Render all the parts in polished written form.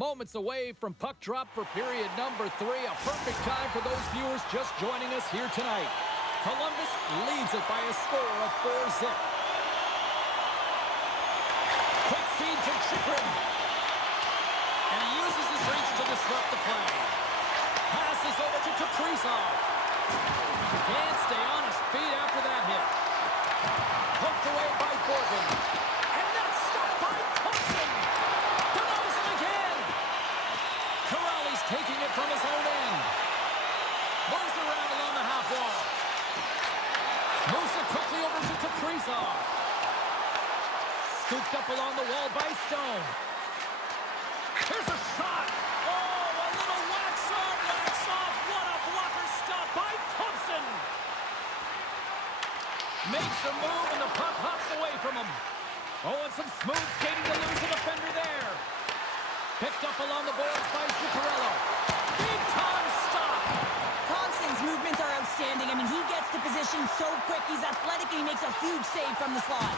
Moments away from puck drop for period number 3. A perfect time for those viewers just joining us here tonight. Columbus leads it by a score of 4-0. Quick feed to Chikrin. And he uses his reach to disrupt the play. Passes over to Kaprizov. Can't stay on his feet after that hit. Poked away by Borgen. And that's stopped by Thompson. Denies him again. Corrali's taking it from his own end. Moves around along the half wall. Moves it quickly over to Kaprizov. Scooped up along the wall by Stone. Here's a shot. Oh, a little wax on, wax off. What a blocker stop by Thompson. Makes a move and the puck hops away from him. Oh, and some smooth skating to lose a defender there. Picked up along the boards by Zuccarello. Big time stop. Thompson's movements are outstanding. I mean, he gets to position so quick. He's athletic and he makes a huge save from the slot.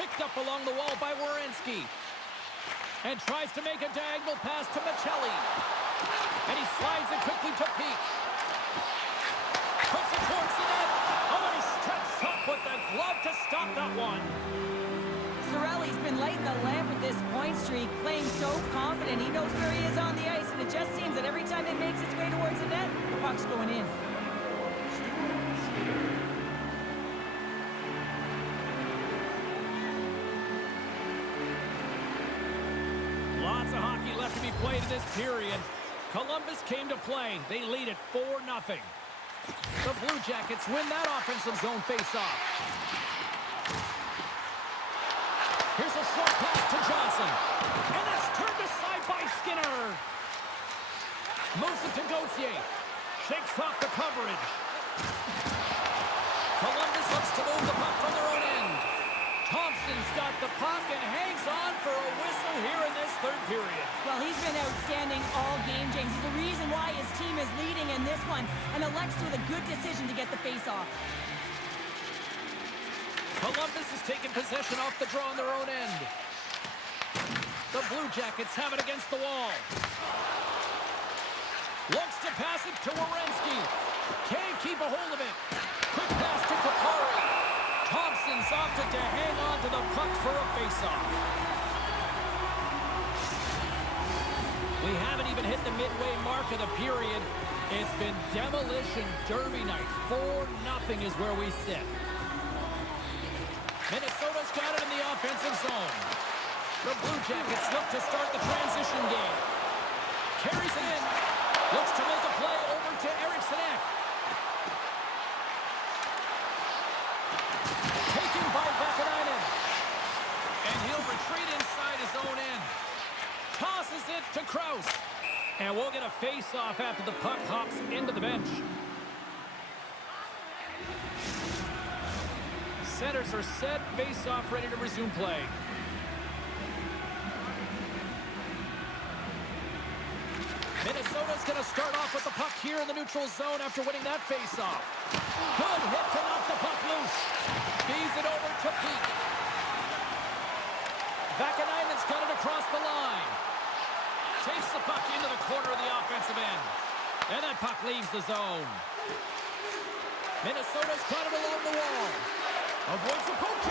Picked up along the wall by Werenski. And tries to make a diagonal pass to Michelli. And he slides it quickly to Peak. Puts it towards the net. Oh, and he steps up with the glove to stop that one. Cirelli's been lighting the lamp with this point streak, playing so confident. He knows where he is on the ice, and it just seems that every time it makes its way towards the net, the puck's going in. Lots of hockey left to be played in this period. Columbus came to play. They lead it 4-0. The Blue Jackets win that offensive zone faceoff. Here's a short pass to Johnson. And that's turned aside by Skinner. Moves it to Gauthier. Shakes off the coverage. Columbus looks to move the puck from their own end. Thompson's got the puck and hangs on for a whistle here in this third period. Well, he's been outstanding all game, James. He's the reason why his team is leading in this one, and elects with a good decision to get the face-off. Columbus has taken possession off the draw on their own end. The Blue Jackets have it against the wall. Looks to pass it to Werenski. Can't keep a hold of it. Quick pass to Kapari. Thompson's opted to hang on to the puck for a face-off. We haven't even hit the midway mark of the period. It's been demolition derby night. 4-0 is where we sit. Minnesota's got it in the offensive zone. The Blue Jackets look to start the transition game. Carries it in. Looks to make a play over to Eriksson. Taken by Vakanainen. And he'll retreat inside his own end. Tosses it to Krause. And we'll get a face-off after the puck hops into the bench. Centers are set. Face-off ready to resume play. Minnesota's going to start off with the puck here in the neutral zone after winning that face-off. Good hit to knock the puck loose. Feeds it over to Peak. Vakanainen's got it across the line. Takes the puck into the corner of the offensive end. And that puck leaves the zone. Minnesota's got it along the wall. Avoids the poke.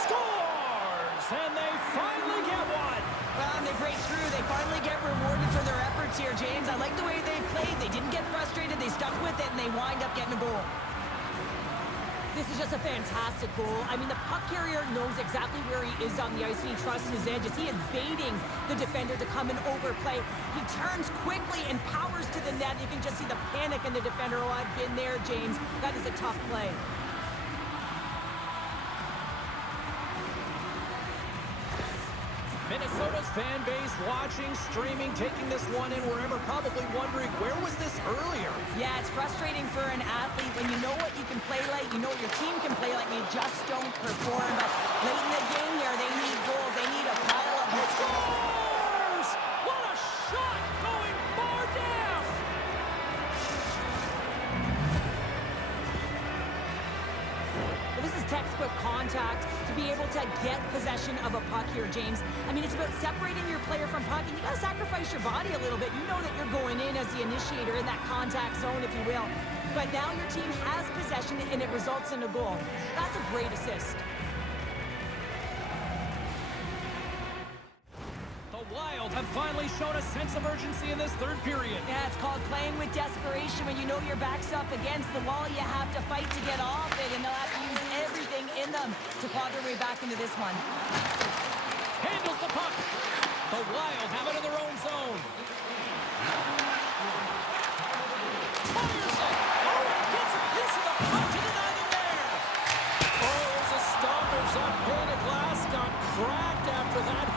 Scores! And they finally get one. Well, and they break through. They finally get rewarded for their efforts here, James. I like the way they played. They didn't get frustrated. They stuck with it, and they wind up getting a goal. This is just a fantastic goal. I mean, the puck carrier knows exactly where he is on the ice, and he trusts his edges. He is baiting the defender to come and overplay. He turns quickly and powers to the net. You can just see the panic in the defender. Oh, I've been there, James. That is a tough play. Minnesota's fan base watching, streaming, taking this one in wherever, probably wondering, where was this earlier? Yeah, it's frustrating for an athlete when you know what you can play like, you know what your team can play like, and you just don't perform. But late in the game here, they need goals. They need a pile of hits. Scores! What a shot going far down! Well, this is text about contact to be able to get possession of a puck here, James. I mean, it's about separating your player from puck, and you got to sacrifice your body a little bit. You know that you're going in as the initiator in that contact zone, if you will. But now your team has possession, and it results in a goal. That's a great assist. Wild have finally shown a sense of urgency in this third period. Yeah, it's called playing with desperation. When you know your back's up against the wall, you have to fight to get off it, and they'll have to use everything in them to claw their way back into this one. Handles the puck. The Wild have it in their own zone. Fires it. Oh, and gets a piece of the puck to deny them there. Oh, there's a stoppage. That pane of glass got cracked after that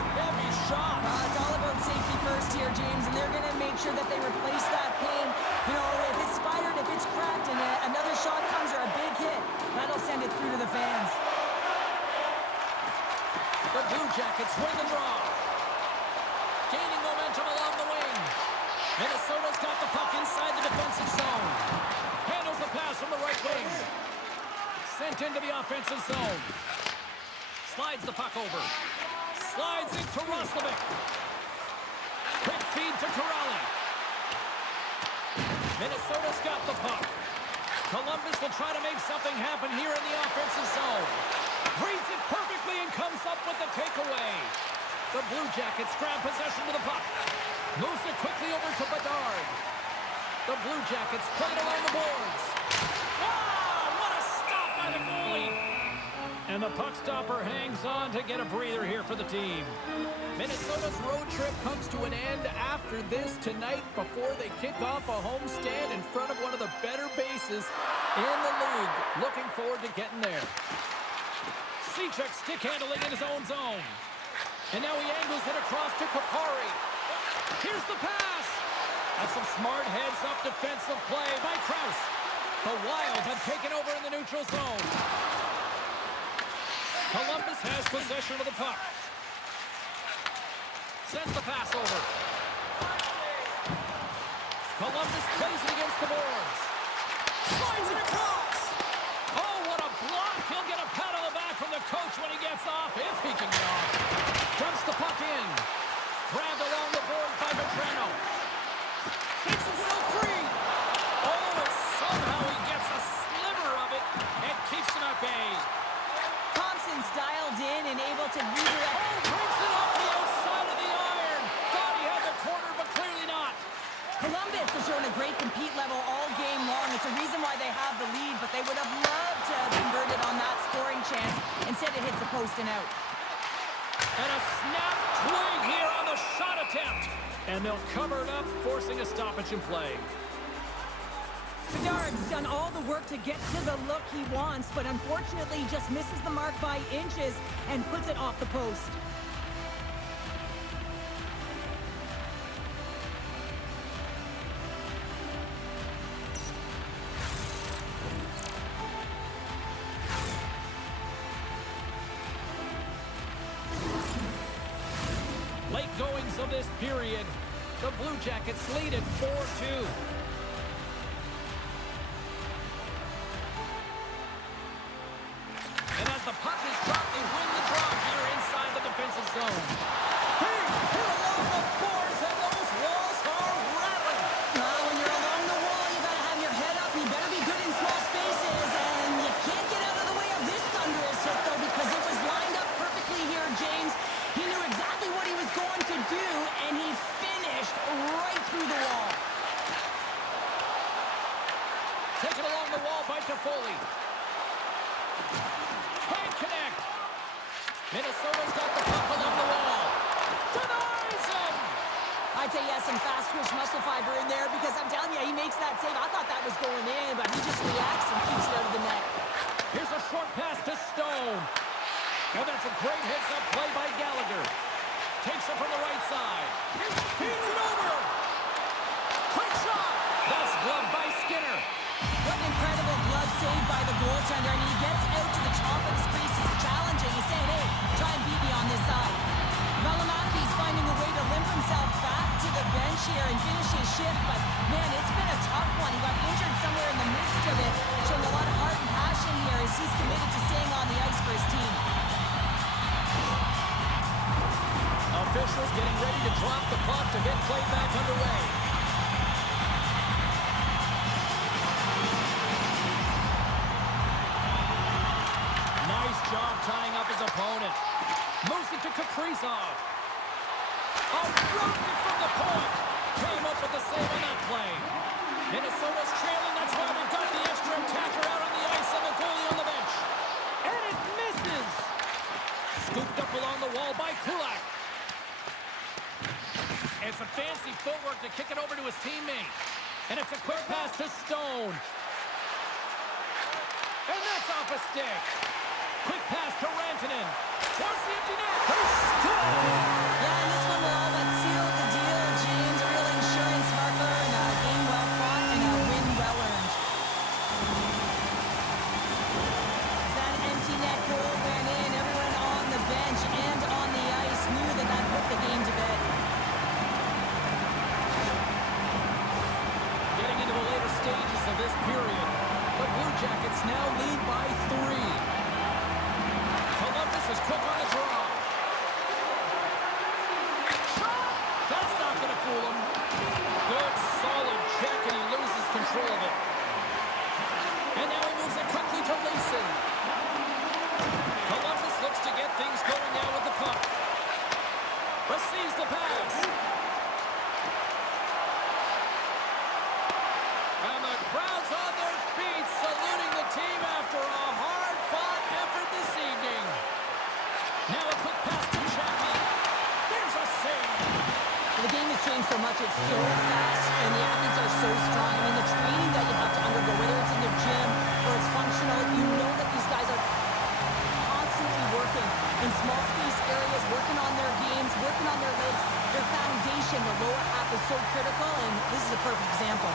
heavy shot. It's all about safety first here, James, and they're going to make sure that they replace that pane. You know, if it's spidered, if it's cracked, and another shot comes or a big hit, that'll send it through to the fans. The Blue Jackets win the draw. Gaining momentum along the wing. Minnesota's got the puck inside the defensive zone. Handles the pass from the right wing. Sent into the offensive zone. Slides the puck over. Slides into Roslovic. Quick feed to Corrali. Minnesota's got the puck. Columbus will try to make something happen here in the offensive zone. Reads it perfectly and comes up with the takeaway. The Blue Jackets grab possession to the puck. Moves it quickly over to Bedard. The Blue Jackets play it along the boards. Wow, what a stop by the goalie. And the puck stopper hangs on to get a breather here for the team. Minnesota's road trip comes to an end after this tonight before they kick off a homestand in front of one of the better bases in the league. Looking forward to getting there. Cechek stick handling in his own zone. And now he angles it across to Kupari. Here's the pass. That's some smart heads-up defensive play by Krause. The Wild have taken over in the neutral zone. Columbus has possession of the puck. Sends the pass over. Columbus plays it against the boards. Slides it across. Oh, what a block. He'll get a pat on the back from the coach when he gets off, if he can get off. Dumps the puck in. Grabbed along the boards by Vetrano. Takes himself free. Oh, and somehow he gets a sliver of it and keeps him at bay. Dialed in and able to redirect. Oh, brings it off the outside of the iron. Thought he had the corner, but clearly not. Columbus has shown a great compete level all game long. It's a reason why they have the lead, but they would have loved to have converted on that scoring chance. Instead, it hits the post and out. And a snap twig here on the shot attempt. And they'll cover it up, forcing a stoppage in play. Bedard's done all the work to get to the look he wants, but unfortunately just misses the mark by inches and puts it off the post. Late goings of this period, the Blue Jackets lead at 4-2. And as the puck is dropped, they win the draw here inside the defensive zone. Hey, hit along the boards, and those walls are rattling. When you're along the wall, you gotta have your head up. You better be good in small spaces, and you can't get out of the way of this thunderous hit, though, because it was lined up perfectly here, James. He knew exactly what he was going to do, and he finished right through the wall. Taken along the wall by Toffoli. Can't connect. Minnesota's got the puck along the wall. Denies him. I'd say yes, some fast twitch muscle fiber in there, because I'm telling you, he makes that save. I thought that was going in, but he just reacts and keeps it out of the net. Here's a short pass to Stone. And that's a great heads-up play by Gallagher. Takes it from the right side. Feeds it over. Quick shot. That's gloved by Skinner. What an incredible glove save by the goaltender, and he gets out to the top of his crease. He's challenging. He's saying, hey, try and beat me on this side. Valimaki's finding a way to limp himself back to the bench here and finish his shift, but man, it's been a tough one. He got injured somewhere in the midst of it, showing a lot of heart and passion here as he's committed to staying play back underway. Nice job tying up his opponent. Moves it to Kaprizov. Oh, dropped it from the point. Came up with the save on that play. Minnesota's trailing. That's why they've got the extra attacker out on the ice and the goalie on the bench. And it misses. Scooped up along the wall by Kulak. It's a fancy footwork to kick it over to his teammate. And it's a quick pass to Stone. And that's off a stick. Quick pass to Rantanen. Towards the empty net. They score! Yeah, and this one will all but seal the deal, James. A real insurance marker and a game well fought and a win well earned. As that empty net goal went in, everyone on the bench and on the ice knew that that put the game to bed. Getting into the later stages of this period, the Blue Jackets now lead by 3. Columbus is quick on the draw. Shot! That's not going to fool him. Good, solid check, and he loses control of it. And now he moves it quickly to Leeson. Columbus looks to get things going now with the puck. Receives the pass. And the crowd's on their feet, saluting the team after a hard-fought effort this evening. Now a quick pass to Chappie. There's a save. The game has changed so much. It's so fast, and the athletes are so strong. I mean, the training that you have to undergo, whether it's in the gym or it's functional, you know that these guys are constantly working in small space areas, working on their games, working on their legs. Their foundation, the lower half, is so critical, and this is a perfect example.